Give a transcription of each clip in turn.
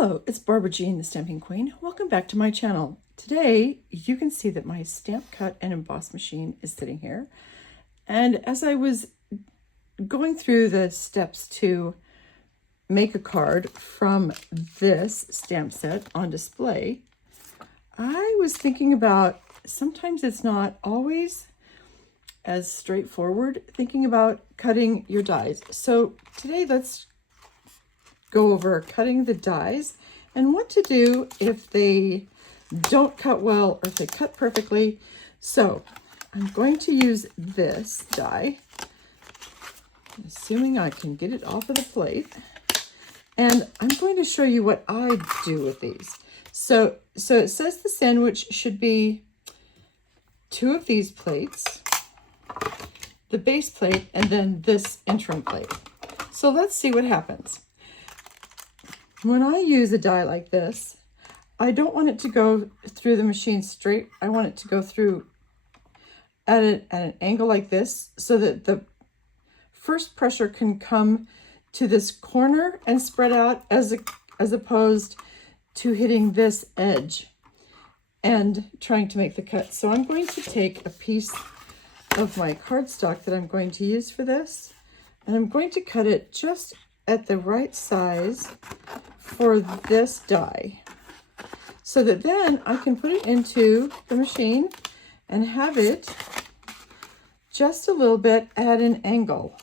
Hello, it's Barbara Jean, the Stamping Queen. Welcome back to my channel. Today, you can see that my Stamp Cut and Emboss machine is sitting here. And as I was going through the steps to make a card from this stamp set on display, I was thinking about sometimes it's not always as straightforward thinking about cutting your dies. So today, let's go over cutting the dies and what to do if they don't cut well or if they cut perfectly. So I'm going to use this die, assuming I can get it off of the plate, and I'm going to show you what I do with these. So it says the sandwich should be 2 of these plates, the base plate, and then this interim plate. So let's see what happens. When I use a die like this, I don't want it to go through the machine straight. I want it to go through at an angle like this so that the first pressure can come to this corner and spread out as opposed to hitting this edge and trying to make the cut. So I'm going to take a piece of my cardstock that I'm going to use for this, and I'm going to cut it just at the right size for this die, so that then I can put it into the machine and have it just a little bit at an angle.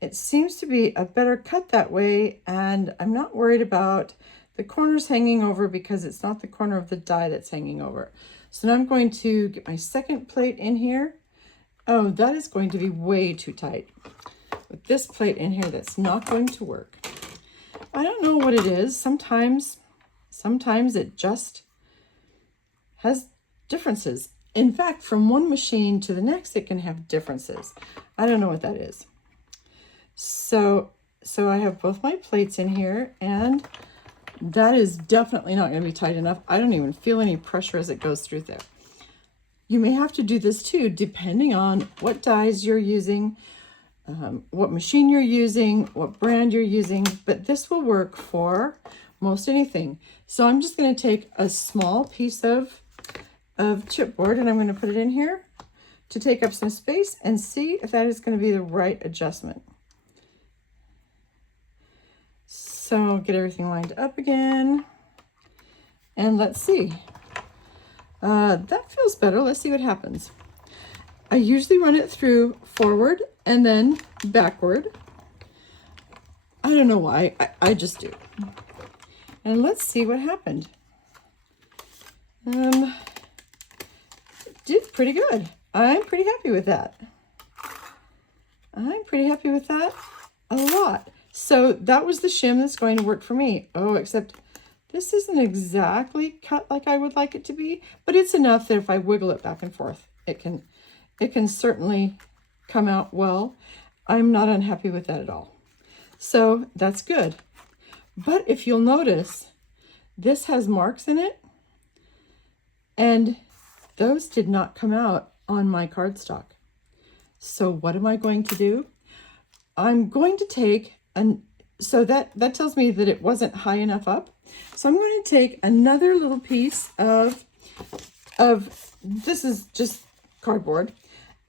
It seems to be a better cut that way, and I'm not worried about the corners hanging over because it's not the corner of the die that's hanging over. So now I'm going to get my second plate in here. Oh, that is going to be way too tight. With this plate in here, that's not going to work. I don't know what it is. Sometimes it just has differences. In fact, from one machine to the next, it can have differences. I don't know what that is. So I have both my plates in here, and that is definitely not going to be tight enough. I don't even feel any pressure as it goes through there. You may have to do this too, depending on what dies you're using, what machine you're using, what brand you're using, but this will work for most anything. So I'm just going to take a small piece of chipboard and I'm going to put it in here to take up some space and see if that is going to be the right adjustment. So get everything lined up again, and let's see. That feels better. Let's see what happens. I usually run it through forward and then backward. I don't know why, I just do. And let's see what happened. Did pretty good. I'm pretty happy with that. I'm pretty happy with that a lot. So that was the shim that's going to work for me. Oh, except this isn't exactly cut like I would like it to be, but it's enough that if I wiggle it back and forth, it can certainly come out well. I'm not unhappy with that at all. So that's good. But if you'll notice, this has marks in it, and those did not come out on my cardstock. So what am I going to do? I'm going to take, so that tells me that it wasn't high enough up. So I'm going to take another little piece of this is just cardboard,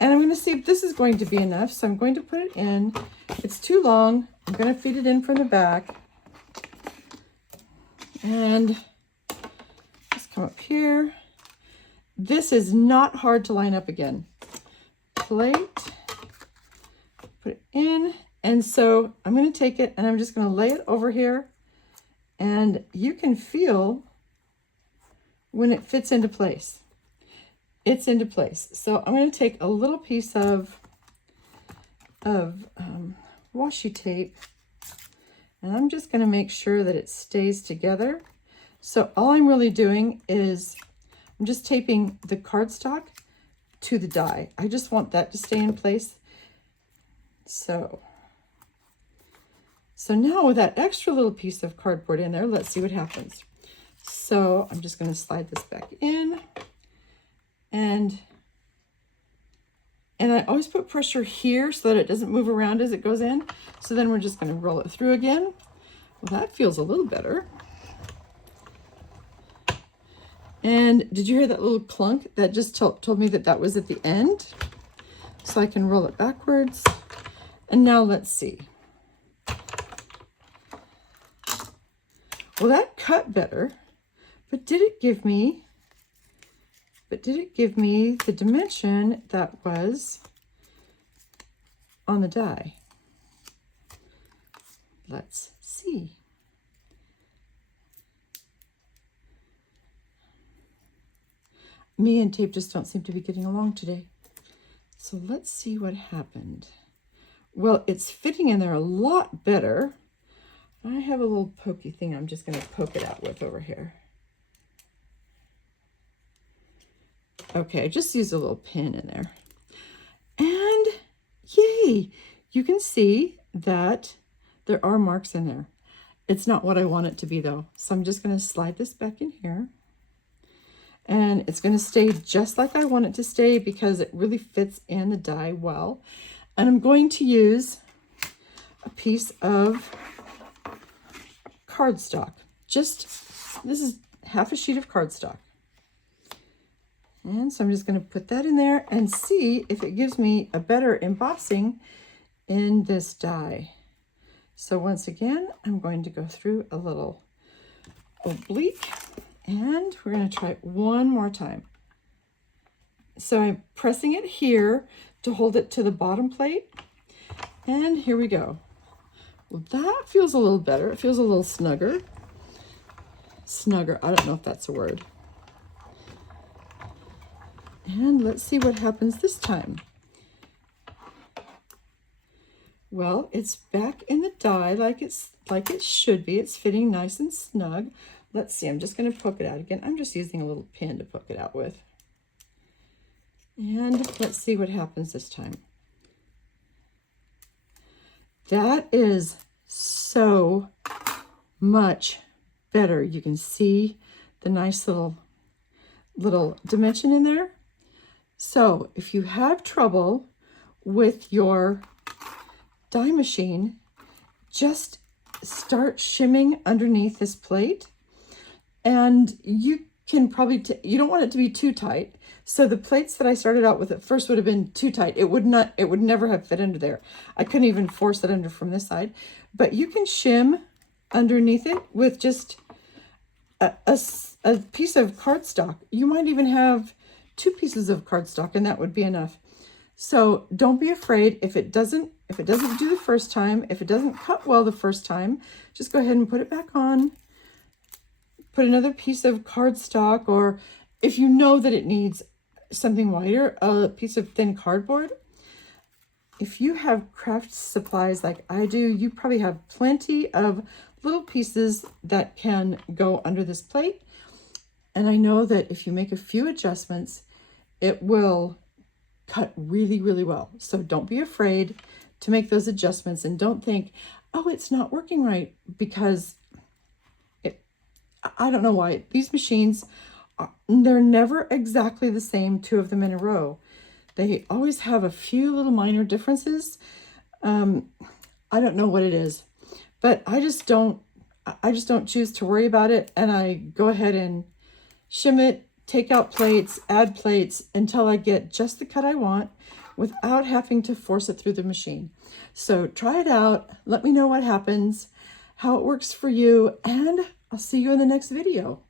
and I'm going to see if this is going to be enough. So I'm going to put it in. If it's too long, I'm going to feed it in from the back. And just come up here. This is not hard to line up again. Plate, put it in. And so I'm going to take it and I'm just going to lay it over here. And you can feel when it fits into place. It's into place. So I'm going to take a little piece of washi tape, and I'm just going to make sure that it stays together. So all I'm really doing is I'm just taping the cardstock to the die. I just want that to stay in place. So now with that extra little piece of cardboard in there, let's see what happens. So I'm just going to slide this back in, and I always put pressure here so that it doesn't move around as it goes in. So then we're just going to roll it through again. Well, that feels a little better. And did you hear that little clunk? That just told me that that was at the end. So I can roll it backwards. And now let's see. Well, that cut better, but did it give me the dimension that was on the die? Let's see. Me and tape just don't seem to be getting along today. So let's see what happened. Well, it's fitting in there a lot better. I have a little pokey thing I'm just going to poke it out with over here. Okay, I just used a little pin in there. And yay, you can see that there are marks in there. It's not what I want it to be though. So I'm just going to slide this back in here. And it's going to stay just like I want it to stay because it really fits in the die well. And I'm going to use a piece of cardstock. This is half a sheet of cardstock. And so I'm just going to put that in there and see if it gives me a better embossing in this die. So once again, I'm going to go through a little oblique. And we're going to try it one more time. So I'm pressing it here to hold it to the bottom plate. And here we go. Well, that feels a little better. It feels a little snugger. Snugger, I don't know if that's a word. And let's see what happens this time. Well, it's back in the die like it should be. It's fitting nice and snug. Let's see, I'm just going to poke it out again. I'm just using a little pin to poke it out with. And let's see what happens this time. That is so much better. You can see the nice little dimension in there. So if you have trouble with your die machine, just start shimming underneath this plate. And you can probably, you don't want it to be too tight. So the plates that I started out with at first would have been too tight. It would never have fit under there. I couldn't even force it under from this side. But you can shim underneath it with just a piece of cardstock. You might even have 2 pieces of cardstock and that would be enough. So don't be afraid if it doesn't do the first time, if it doesn't cut well the first time, just go ahead and put it back on. Put another piece of cardstock, or if you know that it needs something wider, a piece of thin cardboard. If you have craft supplies like I do, you probably have plenty of little pieces that can go under this plate. And I know that if you make a few adjustments, it will cut really, really well. So don't be afraid to make those adjustments and don't think, oh, it's not working right, because I don't know why. These machines, they're never exactly the same, 2 of them in a row. They always have a few little minor differences. I don't know what it is, but I just don't choose to worry about it. And I go ahead and shim it, take out plates, add plates until I get just the cut I want without having to force it through the machine. So try it out. Let me know what happens, how it works for you, and I'll see you in the next video.